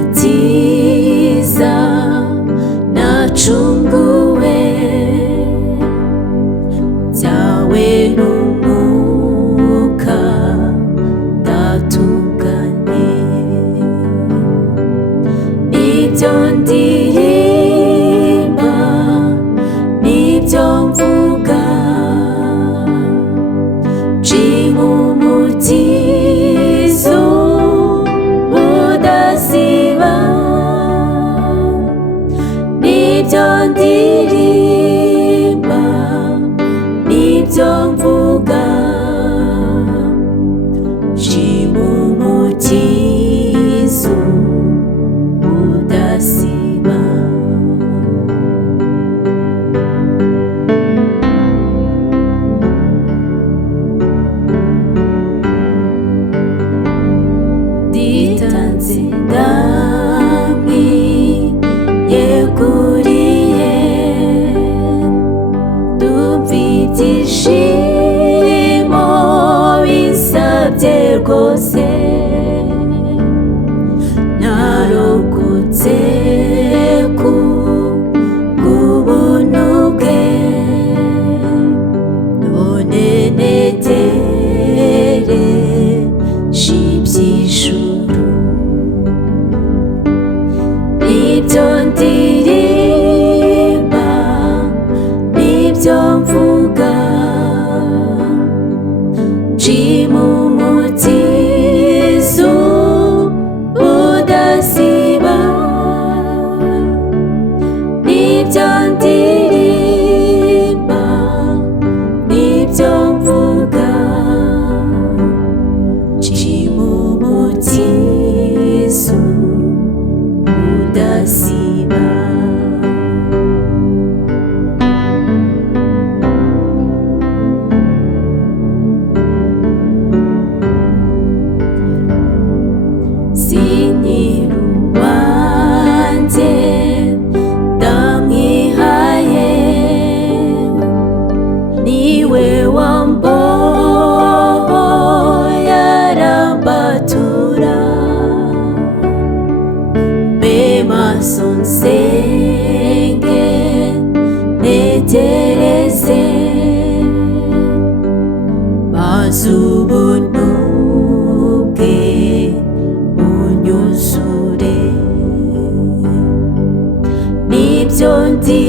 Agakiza nacunguwe byawe n'umwuka ndatunganye nibyo ndirimba nibyo mvuga nshima umutizo udasiba nibyo ndirimba nibyo mvuga nshima umutizo udasiba nditanze ndamwiyeguriye ndumva ibyishimo bisabye rwose narokotse ku bw'ubuntu bwe none negereje iby'ijuru nibyo ndirimba nibyo mvuga nshima umutizo udasiba nibyo ndirimba nibyo mvuga nshima umutizo udasiba sinyiruwanjye ndamwihaye niwe wambohoye arambatura mbe maso nsenge ntegereze maze ubuntu bwe bunyuzure nibyo ndi